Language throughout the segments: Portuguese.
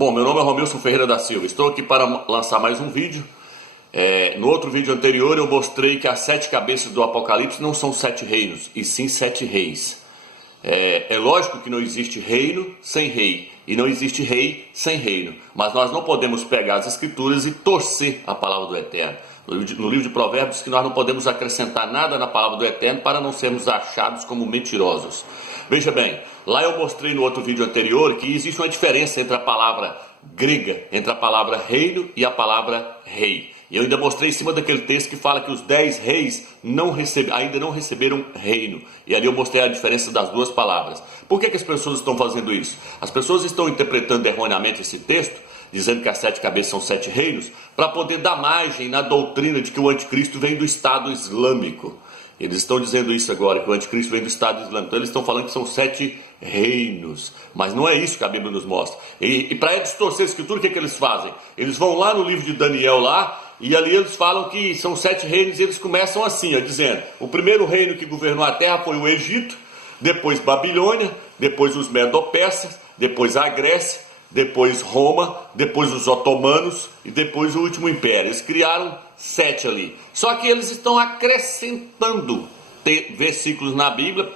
Bom, meu nome é Romilson Ferreira da Silva, estou aqui para lançar mais um vídeo. No outro vídeo anterior eu mostrei que as 7 cabeças do Apocalipse não são 7 reinos, e sim 7 reis. É lógico que não existe reino sem rei, e não existe rei sem reino, mas nós não podemos pegar as escrituras e torcer a palavra do Eterno. No livro de Provérbios diz que nós não podemos acrescentar nada na palavra do Eterno para não sermos achados como mentirosos. Veja bem, lá eu mostrei no outro vídeo anterior que existe uma diferença entre a palavra grega, entre a palavra reino e a palavra rei. E eu ainda mostrei em cima daquele texto que fala que os 10 reis ainda não receberam reino. E ali eu mostrei a diferença das duas palavras. Por que as pessoas estão fazendo isso? As pessoas estão interpretando erroneamente esse texto, dizendo que as 7 cabeças são 7 reinos, para poder dar margem na doutrina de que o anticristo vem do Estado Islâmico. Eles estão dizendo isso agora, que o anticristo vem do Estado Islâmico. Então eles estão falando que são 7 reinos. Mas não é isso que a Bíblia nos mostra. E para distorcer a escritura, o que eles fazem? Eles vão lá no livro de Daniel lá, e ali eles falam que são 7 reinos, e eles começam assim, dizendo: o primeiro reino que governou a terra foi o Egito, depois Babilônia, depois os Medo-Persas, depois a Grécia, depois Roma, depois os otomanos e depois o último império. Eles criaram 7 ali. Só que eles estão acrescentando versículos na Bíblia,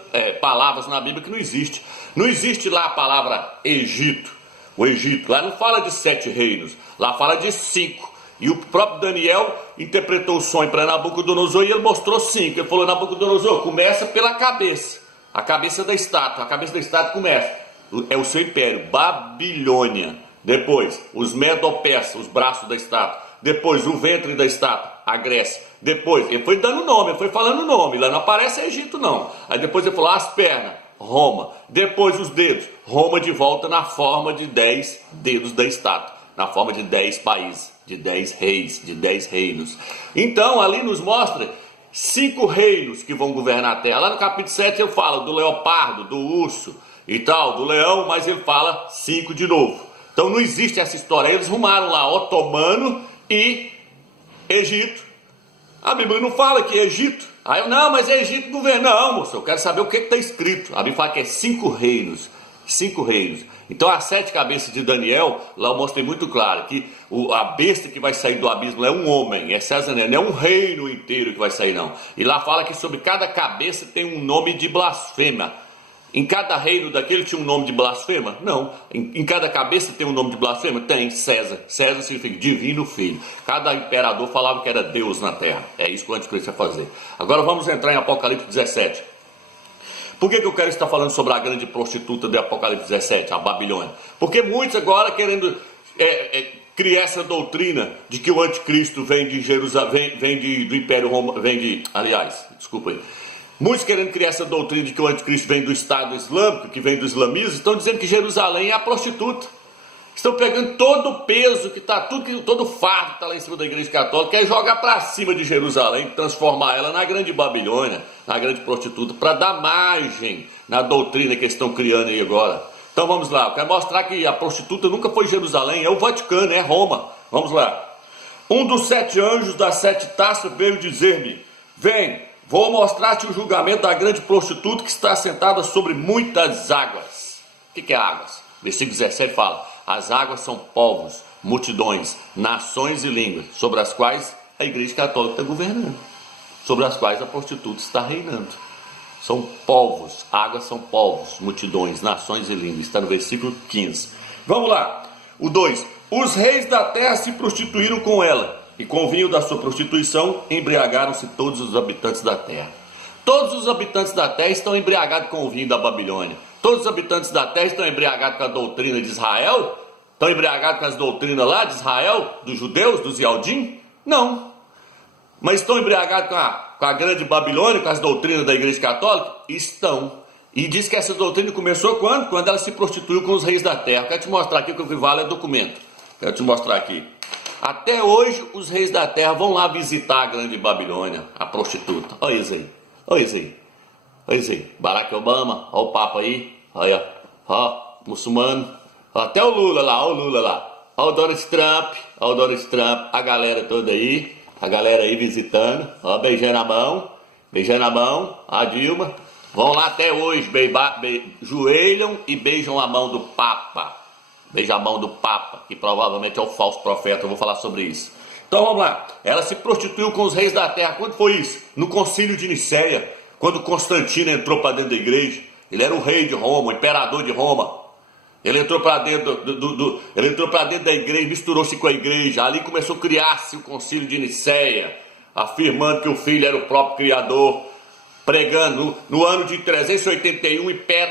palavras na Bíblia que não existe. Não existe lá a palavra Egito. O Egito, lá não fala de 7 reinos, lá fala de 5. E o próprio Daniel interpretou o sonho para Nabucodonosor e ele mostrou 5. Ele falou: Nabucodonosor, começa pela cabeça, a cabeça da estátua. A cabeça da estátua começa, é o seu império, Babilônia. Depois, os Medo-Persas, os braços da estátua. Depois, o ventre da estátua, a Grécia. Depois, ele foi dando nome, ele foi falando nome. Lá não aparece Egito, não. Aí depois ele falou: as pernas, Roma. Depois, os dedos, Roma de volta na forma de 10 dedos da estátua, na forma de 10 países, de 10 reis, de 10 reinos. Então, ali nos mostra 5 reinos que vão governar a terra. Lá no capítulo 7 eu falo do leopardo, do urso e tal, do leão, mas ele fala 5 de novo. Então não existe essa história. Eles rumaram lá otomano e Egito. A Bíblia não fala que é Egito. Aí eu, não, mas é Egito governa. Não, moço, eu quero saber o que está escrito. A Bíblia fala que é 5 reinos. 5 reinos. Então as 7 cabeças de Daniel, lá eu mostrei muito claro que a besta que vai sair do abismo é um homem, é César, não é um reino inteiro que vai sair, não. E lá fala que sobre cada cabeça tem um nome de blasfema. Em cada reino daquele tinha um nome de blasfema? Não. Em cada cabeça tem um nome de blasfema? Tem, César. César significa divino filho. Cada imperador falava que era Deus na terra. É isso que o anticristo vai fazer. Agora vamos entrar em Apocalipse 17. Por que eu quero estar falando sobre a grande prostituta de Apocalipse 17, a Babilônia? Porque muitos agora querendo criar essa doutrina de que o anticristo vem de Jerusalém, vem do Império Romano, muitos querendo criar essa doutrina de que o anticristo vem do Estado Islâmico, que vem do islamismo, estão dizendo que Jerusalém é a prostituta. Estão pegando todo o peso que está, todo o fardo que está lá em cima da igreja católica, quer jogar para cima de Jerusalém, transformar ela na grande Babilônia, na grande prostituta, para dar margem na doutrina que eles estão criando aí agora. Então vamos lá, eu quero mostrar que a prostituta nunca foi Jerusalém, é o Vaticano, é Roma. Vamos lá. Um dos 7 anjos das 7 taças veio dizer-me: vem, vou mostrar-te o julgamento da grande prostituta que está sentada sobre muitas águas. O que é águas? Versículo 17 fala: as águas são povos, multidões, nações e línguas, sobre as quais a igreja católica está governando, sobre as quais a prostituta está reinando. São povos, águas são povos, multidões, nações e línguas. Está no versículo 15. Vamos lá. O 2. Os reis da terra se prostituíram com ela, e com o vinho da sua prostituição embriagaram-se todos os habitantes da terra. Todos os habitantes da terra estão embriagados com o vinho da Babilônia. Todos os habitantes da terra estão embriagados com a doutrina de Israel? Estão embriagados com as doutrinas lá de Israel, dos judeus, dos Yaldim? Não. Mas estão embriagados com a grande Babilônia, com as doutrinas da igreja católica? Estão. E diz que essa doutrina começou quando? Quando ela se prostituiu com os reis da terra. Quero te mostrar aqui, o que vale é documento. Quero te mostrar aqui. Até hoje os reis da terra vão lá visitar a grande Babilônia, a prostituta. Olha isso aí. Olha isso aí. Olha isso aí. Barack Obama, olha o Papa aí. Olha, ó, muçulmano. Até o Lula lá, olha o Lula lá. Olha o Donald Trump, a galera toda aí. A galera aí visitando. Ó, beijando a mão, a Dilma. Vão lá até hoje, joelham e beijam a mão do Papa. Beija a mão do Papa, que provavelmente é o falso profeta, eu vou falar sobre isso. Então vamos lá, ela se prostituiu com os reis da terra. Quando foi isso? No concílio de Nicéia, quando Constantino entrou para dentro da igreja. Ele era o rei de Roma, o imperador de Roma. Ele entrou para dentro, ele entrou para dentro da igreja, misturou-se com a igreja. Ali começou a criar-se o concílio de Nicéia, afirmando que o filho era o próprio Criador, pregando. No ano de 381,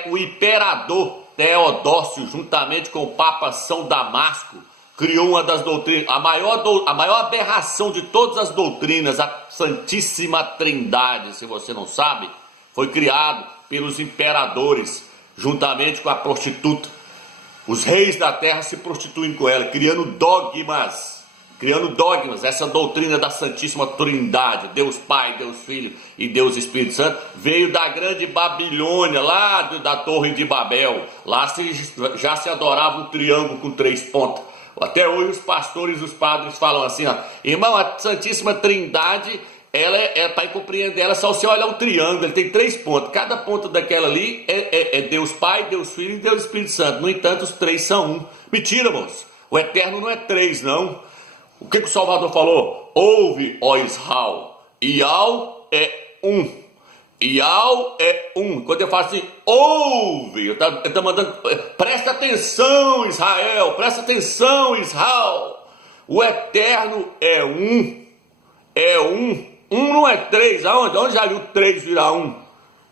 o imperador Teodócio, juntamente com o Papa São Damasco, criou uma das doutrinas, a maior aberração de todas as doutrinas, a Santíssima Trindade. Se você não sabe, foi criado pelos imperadores, juntamente com a prostituta. Os reis da terra se prostituem com ela, criando dogmas, essa doutrina da Santíssima Trindade, Deus Pai, Deus Filho e Deus Espírito Santo, veio da grande Babilônia, lá da Torre de Babel. Lá já se adorava um triângulo com 3 pontas. Até hoje os pastores e os padres falam assim, ó, irmão, a Santíssima Trindade, ela para compreender ela, só você olha um triângulo, ele tem 3 pontas, cada ponta daquela ali é Deus Pai, Deus Filho e Deus Espírito Santo. No entanto, os 3 são um. Mentira, moço, o eterno não é 3, não. O que o Salvador falou? Ouve, ó Israel, Ial é um. Ial é um. Quando eu falo assim, ouve, ele tá mandando, presta atenção, Israel, presta atenção, Israel. O eterno é um. É um. Um não é 3. Aonde? Onde já viu 3 virar 1?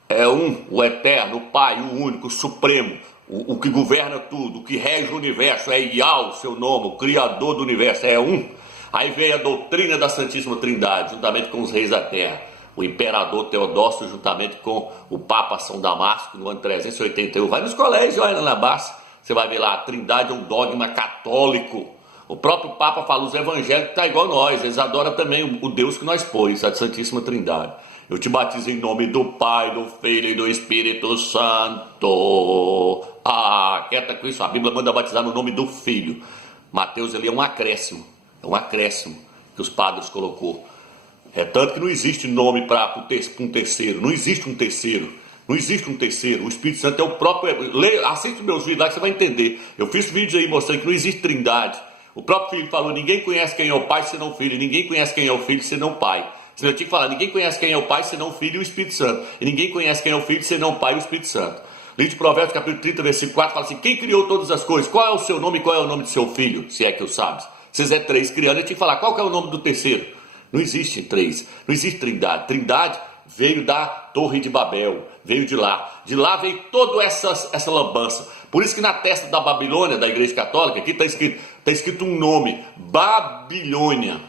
É um, o eterno, o Pai, o único, o supremo, o que governa tudo, o que rege o universo. É Ial, seu nome, o criador do universo, é um. Aí veio a doutrina da Santíssima Trindade, juntamente com os reis da terra. O imperador Teodócio, juntamente com o Papa São Damasco, no ano 381. Vai nos colégios, olha lá abaixo, você vai ver lá, a Trindade é um dogma católico. O próprio Papa fala, os evangélicos estão igual nós, eles adoram também o Deus que nós pôs, a Santíssima Trindade. Eu te batizo em nome do Pai, do Filho e do Espírito Santo. Ah, quieta com isso, a Bíblia manda batizar no nome do Filho. Mateus, ele é um acréscimo que os padres colocou. É tanto que não existe nome para um terceiro, não existe um terceiro. Não existe um terceiro, o Espírito Santo é o próprio. Assiste meus vídeos lá que você vai entender. Eu fiz vídeos aí mostrando que não existe trindade. O próprio Filho falou, ninguém conhece quem é o Pai senão o Filho, ninguém conhece quem é o Filho senão o Pai. Senão eu tinha que falar, ninguém conhece quem é o Pai senão o Filho e o Espírito Santo. E ninguém conhece quem é o Filho senão o Pai e o Espírito Santo. Livro de Provérbios, capítulo 30, versículo 4, fala assim, quem criou todas as coisas? Qual é o seu nome e qual é o nome do seu filho? Se é que o sabes. Se é 3 criando, eu tinha que falar, qual que é o nome do terceiro? Não existe 3, não existe trindade. Trindade veio da Torre de Babel, veio de lá. De lá veio toda essa lambança. Por isso que na testa da Babilônia, da Igreja Católica, aqui está escrito um nome, Babilônia.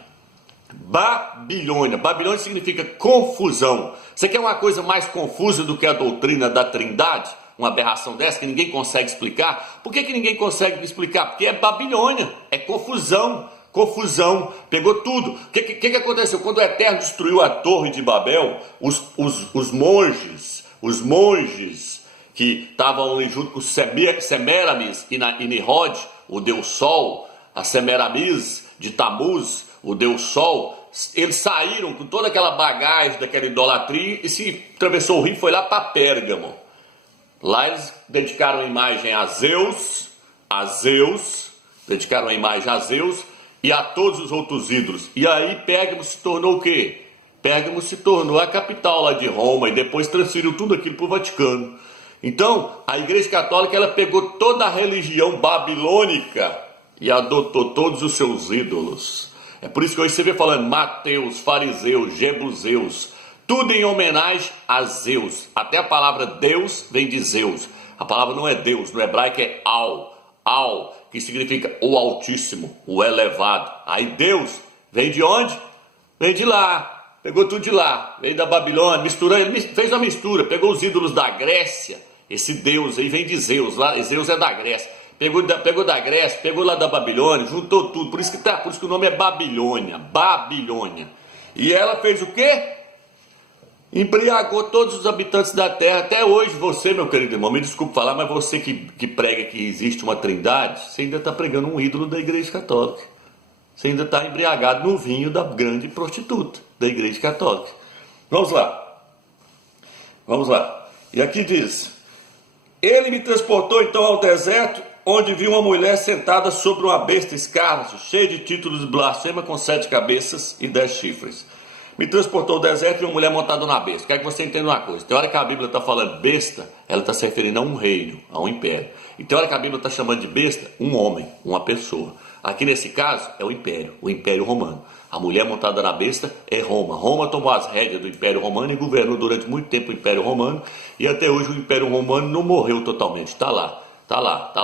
Babilônia. Babilônia significa confusão. Você quer uma coisa mais confusa do que a doutrina da Trindade? Uma aberração dessa que ninguém consegue explicar? Por que ninguém consegue explicar? Porque é Babilônia, é confusão. Confusão, pegou tudo. O que aconteceu? Quando o Eterno destruiu a Torre de Babel, os monges que estavam ali junto com Semiramis e Nimrod, o Deus Sol, a Semiramis de Tamuz, o Deus Sol, eles saíram com toda aquela bagagem daquela idolatria e se atravessou o rio e foi lá para Pérgamo. Lá eles dedicaram a imagem a Zeus, dedicaram a imagem a Zeus e a todos os outros ídolos. E aí Pérgamo se tornou o quê? Pérgamo se tornou a capital lá de Roma e depois transferiu tudo aquilo para o Vaticano. Então, a Igreja Católica ela pegou toda a religião babilônica e adotou todos os seus ídolos. É por isso que hoje você vê falando Mateus, fariseus, jebuseus, tudo em homenagem a Zeus. Até a palavra Deus vem de Zeus. A palavra não é Deus, no hebraico é Al, que significa o Altíssimo, o elevado. Aí Deus vem de onde? Vem de lá, pegou tudo de lá, veio da Babilônia, misturou, ele fez uma mistura, pegou os ídolos da Grécia, esse Deus aí vem de Zeus, lá, Zeus é da Grécia, pegou da Grécia, pegou lá da Babilônia, juntou tudo, por isso que o nome é Babilônia. E ela fez o quê? Embriagou todos os habitantes da terra. Até hoje você, meu querido irmão, me desculpe falar, mas você que prega que existe uma trindade, você ainda está pregando um ídolo da Igreja Católica. Você ainda está embriagado no vinho da grande prostituta da Igreja Católica. Vamos lá. E aqui diz, ele me transportou então ao deserto onde vi uma mulher sentada sobre uma besta escarlate, cheia de títulos de blasfema, com 7 cabeças e 10 chifres. Me transportou ao deserto e uma mulher montada na besta. Quero que você entenda uma coisa. Tem hora que a Bíblia está falando besta, ela está se referindo a um reino, a um império. E tem hora que a Bíblia está chamando de besta um homem, uma pessoa. Aqui nesse caso é o Império Romano. A mulher montada na besta é Roma. Roma tomou as rédeas do Império Romano e governou durante muito tempo o Império Romano. E até hoje o Império Romano não morreu totalmente. Está lá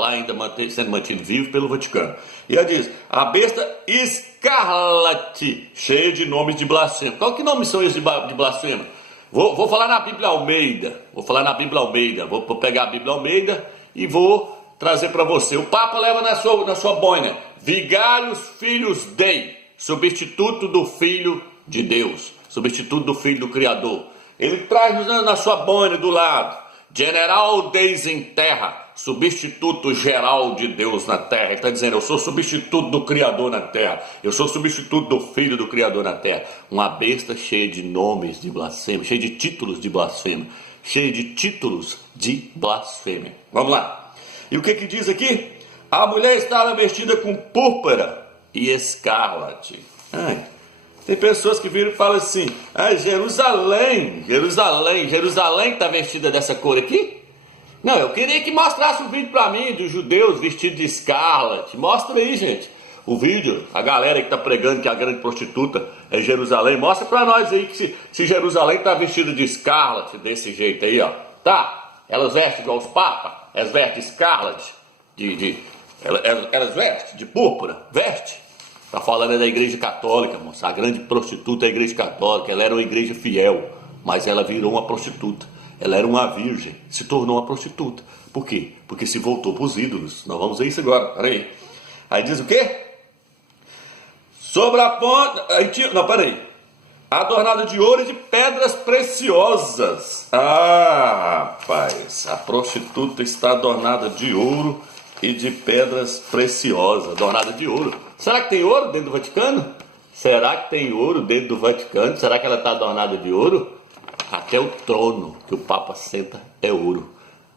ainda sendo mantido vivo pelo Vaticano. E ela diz, a besta escarlate, cheia de nomes de blasfema. Qual que nomes são esses de blasfema? Vou falar na Bíblia Almeida. Vou pegar a Bíblia Almeida e vou trazer para você. O Papa leva na sua boina. Vigários Filhos Dei. Substituto do Filho de Deus, substituto do Filho do Criador. Ele traz na sua boina do lado, General Deus em terra, substituto geral de Deus na terra. Ele está dizendo, eu sou substituto do Criador na terra, eu sou substituto do Filho do Criador na terra. Uma besta cheia de nomes de blasfêmia, cheia de títulos de blasfêmia, cheia de títulos de blasfêmia. Vamos lá. E o que diz aqui? A mulher estava vestida com púrpura e escarlate. Tem pessoas que viram e falam assim, Jerusalém está vestida dessa cor aqui? Não, eu queria que mostrasse um vídeo para mim dos judeus vestidos de escarlate. Mostra aí, gente, o vídeo. A galera que está pregando que a grande prostituta é Jerusalém, mostra para nós aí que se Jerusalém está vestida de escarlate desse jeito aí, ó. Tá, elas vestem igual os papas, elas vestem escarlate, elas vestem de púrpura, veste. Está falando da igreja católica, moça. A grande prostituta é a igreja católica. Ela era uma igreja fiel, mas ela virou uma prostituta. Ela era uma virgem, se tornou uma prostituta. Por quê? Porque se voltou para os ídolos. Nós vamos ver isso agora, peraí. Aí diz o quê? Sobre a ponta... Não, peraí. Adornada de ouro e de pedras preciosas. Rapaz, a prostituta está adornada de ouro e de pedras preciosas, adornada de ouro. Será que tem ouro dentro do Vaticano? Será que tem ouro dentro do Vaticano? Será que ela está adornada de ouro? Até o trono que o Papa senta é ouro.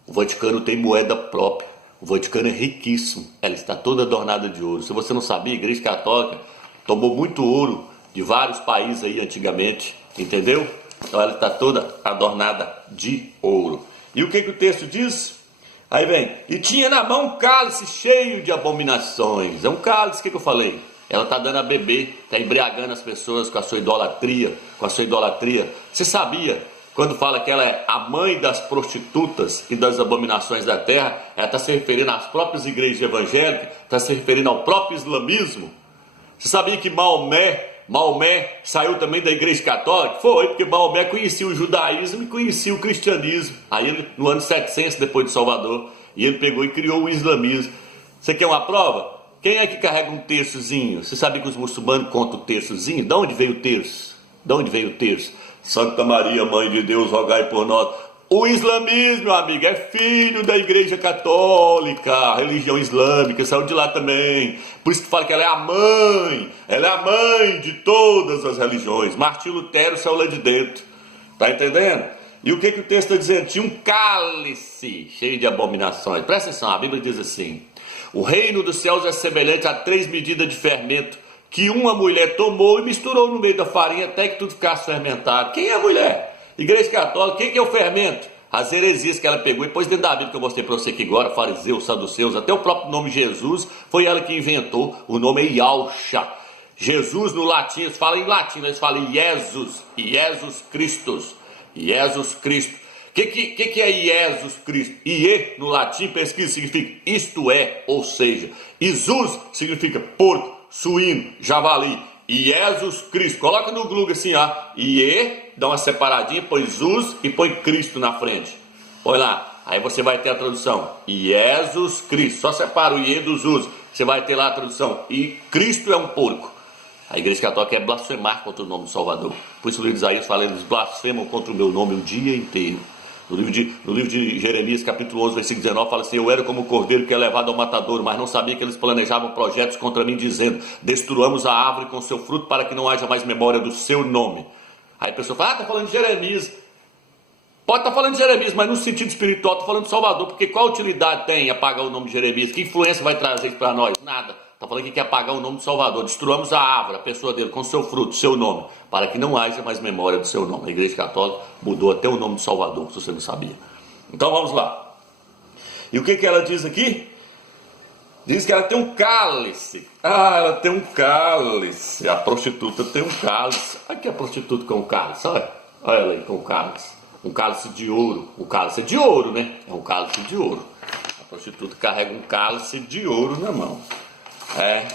O Vaticano tem moeda própria. O Vaticano é riquíssimo. Ela está toda adornada de ouro. Se você não sabia, a Igreja Católica tomou muito ouro de vários países aí antigamente, entendeu? Então ela está toda adornada de ouro. E o que o texto diz? Aí vem, e tinha na mão um cálice cheio de abominações. É um cálice, o que eu falei? Ela está dando a beber, está embriagando as pessoas com a sua idolatria, Você sabia, quando fala que ela é a mãe das prostitutas e das abominações da terra, ela está se referindo às próprias igrejas evangélicas, está se referindo ao próprio islamismo? Você sabia que Maomé saiu também da igreja católica? Foi, porque Maomé conhecia o judaísmo e conhecia o cristianismo. Aí ele, no ano 700 depois de Salvador, e ele pegou e criou o islamismo. Você quer uma prova? Quem é que carrega um terçozinho? Você sabe que os muçulmanos contam o terçozinho? De onde veio o terço? Santa Maria, Mãe de Deus, rogai por nós. O islamismo, meu amigo, é filho da igreja católica, a religião islâmica, saiu de lá também. Por isso que fala que ela é a mãe de todas as religiões. Martinho Lutero saiu lá de dentro, tá entendendo? E o que o texto está dizendo? Tinha um cálice cheio de abominações. Presta atenção, a Bíblia diz assim, o reino dos céus é semelhante a 3 medidas de fermento que uma mulher tomou e misturou no meio da farinha até que tudo ficasse fermentado. Quem é a mulher? Igreja Católica, quem que é o fermento? As heresias que ela pegou, e depois dentro da Bíblia que eu mostrei para você aqui agora, fariseus, saduceus, até o próprio nome Jesus, foi ela que inventou, o nome é Yahshua. Jesus no latim, eles falam em latim, eles falam Jesus Christus. O que é Jesus Cristo? Ie no latim, pesquisa, significa isto é, ou seja. Isus significa porco, suíno, javali. Jesus Cristo, coloca no Google assim, ó, Ie, dá uma separadinha, põe Zus e põe Cristo na frente. Põe lá, aí você vai ter a tradução, Jesus Cristo, só separa o Ie do Zus, você vai ter lá a tradução, e Cristo é um porco. A Igreja Católica é blasfemar contra o nome do Salvador. Por isso o livro de Isaías fala, eles blasfemam contra o meu nome o dia inteiro. No livro de Jeremias, capítulo 11, versículo 19, fala assim, eu era como o cordeiro que é levado ao matadouro, mas não sabia que eles planejavam projetos contra mim, dizendo, destruamos a árvore com seu fruto para que não haja mais memória do seu nome. Aí a pessoa fala, está falando de Jeremias. Pode estar falando de Jeremias, mas no sentido espiritual estou falando de Salvador, porque qual utilidade tem apagar o nome de Jeremias? Que influência vai trazer isso para nós? Nada. Está falando que quer apagar o nome de Salvador. Destruamos a árvore, a pessoa dele, com seu fruto, seu nome, para que não haja mais memória do seu nome. A Igreja Católica mudou até o nome de Salvador, se você não sabia. Então vamos lá. E o que ela diz aqui? Diz que ela tem um cálice. Ah, ela tem um cálice. A prostituta tem um cálice. Aqui a prostituta com um cálice, olha. Olha ela aí com um cálice. Um cálice de ouro. O cálice é de ouro, né? É um cálice de ouro. A prostituta carrega um cálice de ouro na mão.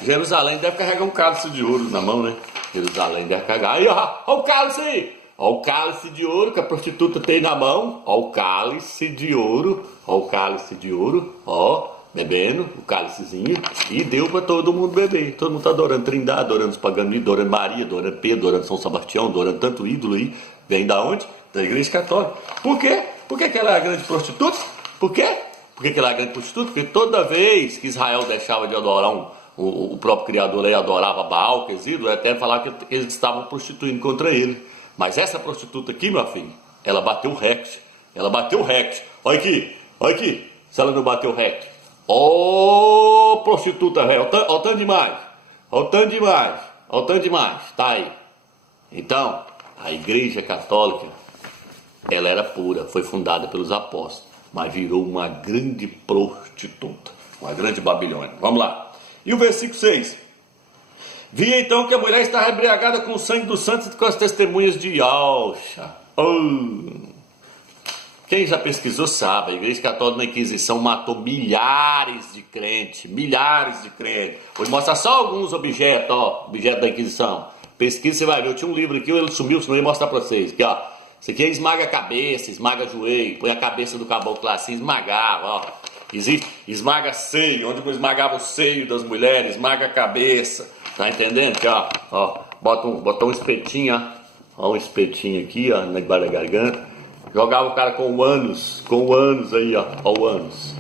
Jerusalém deve carregar um cálice de ouro na mão, né? Jerusalém deve carregar. Aí, ó o cálice aí. Ó o cálice de ouro que a prostituta tem na mão. Ó o cálice de ouro. Ó o cálice de ouro. Ó, bebendo o cálicezinho. E deu para todo mundo beber. Todo mundo tá adorando Trindade, adorando os paganos, adorando Maria, adorando Pedro, adorando São Sebastião, adorando tanto ídolo aí. Vem da onde? Da Igreja Católica. Por quê? Por que ela é a grande prostituta? Por quê? Por que ela é a grande prostituta? Porque toda vez que Israel deixava de adorar o próprio Criador aí, adorava Baal, que ídolo, até falar que eles estavam prostituindo contra ele. Mas essa prostituta aqui, meu filho, ela bateu o recorde. Ela bateu o recorde. Olha aqui. Se ela não bateu o recorde. Ô, prostituta, velho. Olha o tanto de imagem. Olha o tanto de imagem. Tá aí. Então, a Igreja Católica, ela era pura, foi fundada pelos apóstolos, mas virou uma grande prostituta, uma grande Babilônia. Vamos lá. E o versículo 6. Vi então que a mulher estava embriagada com o sangue dos santos e com as testemunhas de Yahshua. Quem já pesquisou sabe, a Igreja Católica na Inquisição matou milhares de crentes. Vou mostrar só alguns objetos, objetos da Inquisição. Pesquisa, você vai ver. Eu tinha um livro aqui, ele sumiu, senão eu ia mostrar para vocês. Aqui, ó. Isso aqui é esmaga a cabeça, esmaga joelho, põe a cabeça do caboclo assim, esmagava, ó. Esmaga seio, onde eu esmagava o seio das mulheres, esmaga a cabeça. Tá entendendo? Aqui, ó. Bota um espetinho, ó. Um espetinho aqui, ó, na debaixo da garganta. Jogava o cara com o ânus aí, ó. Ó o ânus.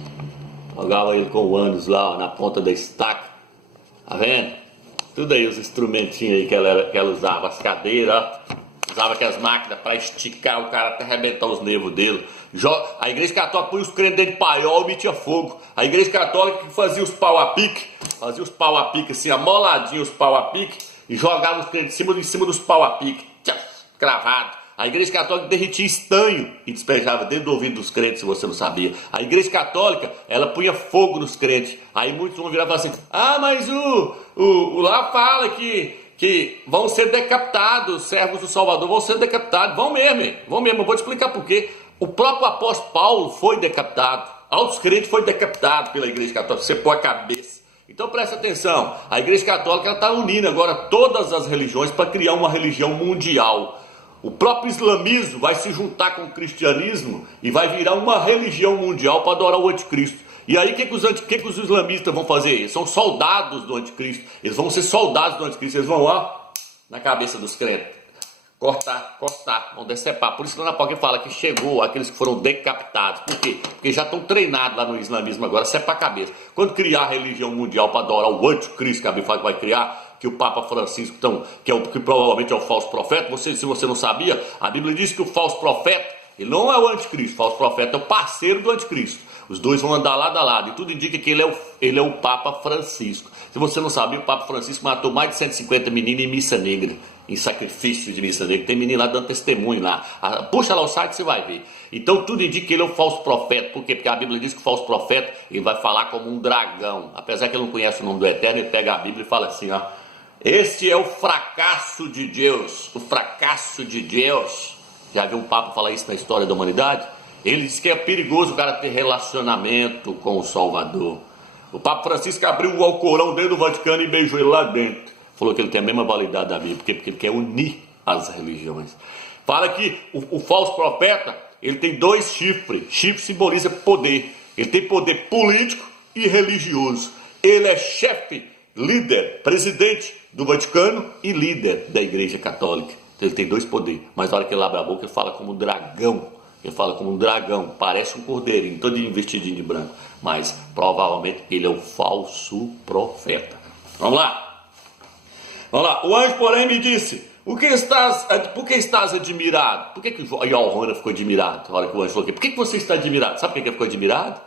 Jogava ele com o ânus lá, ó, na ponta da estaca. Tá vendo? Tudo aí, os instrumentinhos aí que ela usava, as cadeiras, ó. Usava aquelas máquinas para esticar o cara até arrebentar os nervos dele. A Igreja Católica põe os crentes dentro de paiol e metia fogo. A Igreja Católica que fazia os pau a pique, assim, amoladinho os pau a pique, e jogava os crentes em cima dos pau a pique, cravado. A Igreja Católica derretia estanho e despejava dentro do ouvido dos crentes, se você não sabia. A Igreja Católica, ela punha fogo nos crentes. Aí muitos vão virar e falar assim, mas lá fala que vão ser decapitados, servos do Salvador vão ser decapitados. Vão mesmo, eu vou te explicar por quê. O próprio apóstolo Paulo foi decapitado. Altos crentes foi decapitado pela Igreja Católica, você põe a cabeça. Então presta atenção, a Igreja Católica está unindo agora todas as religiões para criar uma religião mundial. O próprio islamismo vai se juntar com o cristianismo e vai virar uma religião mundial para adorar o anticristo. E aí o que os islamistas vão fazer? Eles são soldados do anticristo. Eles vão ser soldados do anticristo. Eles vão lá na cabeça dos crentes. Cortar, vão decepar. Por isso que lá na Apocalipse fala que chegou aqueles que foram decapitados. Por quê? Porque já estão treinados lá no islamismo agora, sepa a cabeça. Quando criar a religião mundial para adorar o anticristo, que a Bíblia fala que vai criar, que o Papa Francisco, que provavelmente é o falso profeta, se você não sabia, a Bíblia diz que o falso profeta, ele não é o anticristo, o falso profeta é o parceiro do anticristo. Os dois vão andar lado a lado, e tudo indica que ele é o Papa Francisco. Se você não sabia, o Papa Francisco matou mais de 150 meninos em missa negra, em sacrifício de missa negra. Tem menino lá dando testemunho lá. Puxa lá o site, você vai ver. Então tudo indica que ele é o falso profeta. Por quê? Porque a Bíblia diz que o falso profeta, ele vai falar como um dragão. Apesar que ele não conhece o nome do Eterno, ele pega a Bíblia e fala assim, ó. Este é o fracasso de Deus. O fracasso de Deus. Já viu um Papa falar isso na história da humanidade? Ele diz que é perigoso o cara ter relacionamento com o Salvador. O Papa Francisco abriu o Alcorão dentro do Vaticano e beijou ele lá dentro. Falou que ele tem a mesma validade da Bíblia. Porque ele quer unir as religiões. Fala que o falso profeta, ele tem 2 chifres. Chifre simboliza poder. Ele tem poder político e religioso. Ele é chefe, líder, presidente do Vaticano e líder da Igreja Católica. Então ele tem 2 poderes. Mas na hora que ele abre a boca, ele fala como um dragão. Ele fala como um dragão, parece um cordeirinho, todo vestidinho de branco. Mas provavelmente ele é o falso profeta. Vamos lá. O anjo, porém, me disse: Por que estás admirado? Por que Johanna ficou admirado? A hora que o anjo falou aqui, por que você está admirado? Sabe por que ele ficou admirado?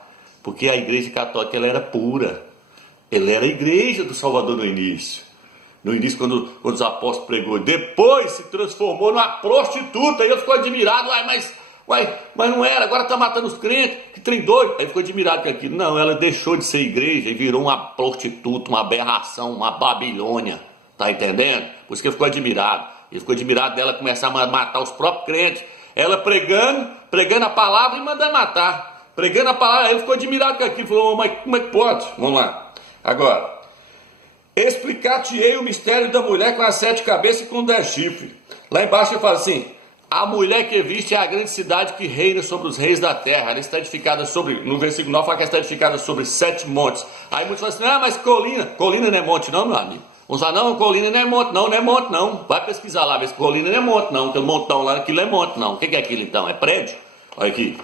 Porque a igreja católica ela era pura. Ela era a igreja do Salvador no início. No início, quando os apóstolos pregou, depois se transformou numa prostituta. Aí ele ficou admirado, mas não era, agora está matando os crentes, que trem doido. Aí ficou admirado com aquilo. Não, ela deixou de ser igreja e virou uma prostituta, uma aberração, uma Babilônia. Tá entendendo? Por isso que ele ficou admirado. Ele ficou admirado dela começar a matar os próprios crentes. Ela pregando a palavra e mandando matar. Pregando a palavra, ele ficou admirado com aquilo. Falou, mas como é que pode? Vamos lá. Agora, explicar-te-ei o mistério da mulher com as 7 cabeças e com 10 chifres. Lá embaixo ele fala assim, a mulher que viste é a grande cidade que reina sobre os reis da terra. Ela está edificada sobre, no versículo 9 fala que ela está edificada sobre 7 montes. Aí muitos falam assim, mas colina não é monte não, meu amigo. Uns falam, não, colina não é monte não. Vai pesquisar lá, ver se colina não é monte não, aquele montão lá, aquilo é monte não. O que é aquilo então? É prédio? Olha aqui.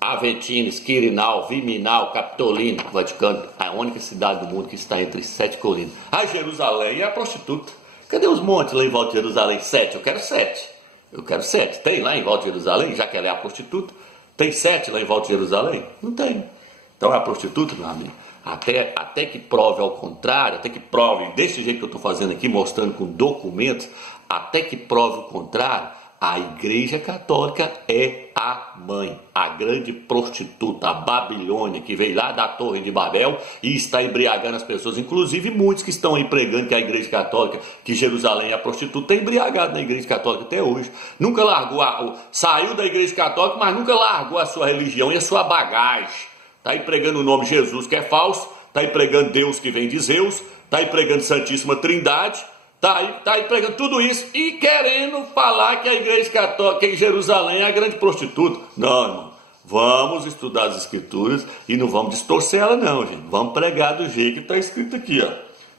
Aventines, Quirinal, Viminal, Capitolina, Vaticano, a única cidade do mundo que está entre 7 colinas. Jerusalém é a prostituta. Cadê os montes lá em volta de Jerusalém? 7, eu quero 7. Eu quero 7. Tem lá em volta de Jerusalém, já que ela é a prostituta? Tem 7 lá em volta de Jerusalém? Não tem. Então é a prostituta, meu amigo. Até que prove ao contrário, até que prove, desse jeito que eu estou fazendo aqui, mostrando com documentos, até que prove o contrário, a Igreja Católica é a mãe, a grande prostituta, a Babilônia, que veio lá da Torre de Babel e está embriagando as pessoas, inclusive muitos que estão aí pregando que a Igreja Católica, que Jerusalém é a prostituta, está embriagado na Igreja Católica até hoje. Nunca largou, saiu da Igreja Católica, mas nunca largou a sua religião e a sua bagagem. Está aí pregando o nome de Jesus, que é falso, está aí pregando Deus, que vem de Zeus, está aí pregando Santíssima Trindade, tá aí pregando tudo isso e querendo falar que a Igreja Católica em Jerusalém é a grande prostituta. Não, irmão. Vamos estudar as Escrituras e não vamos distorcer ela não, gente. Vamos pregar do jeito que está escrito aqui, ó.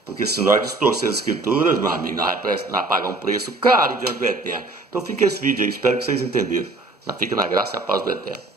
Porque se nós distorcer as Escrituras, meu amigo, nós vamos pagar um preço caro diante do Eterno. Então fica esse vídeo aí, espero que vocês entenderam. Fique na graça e a paz do Eterno.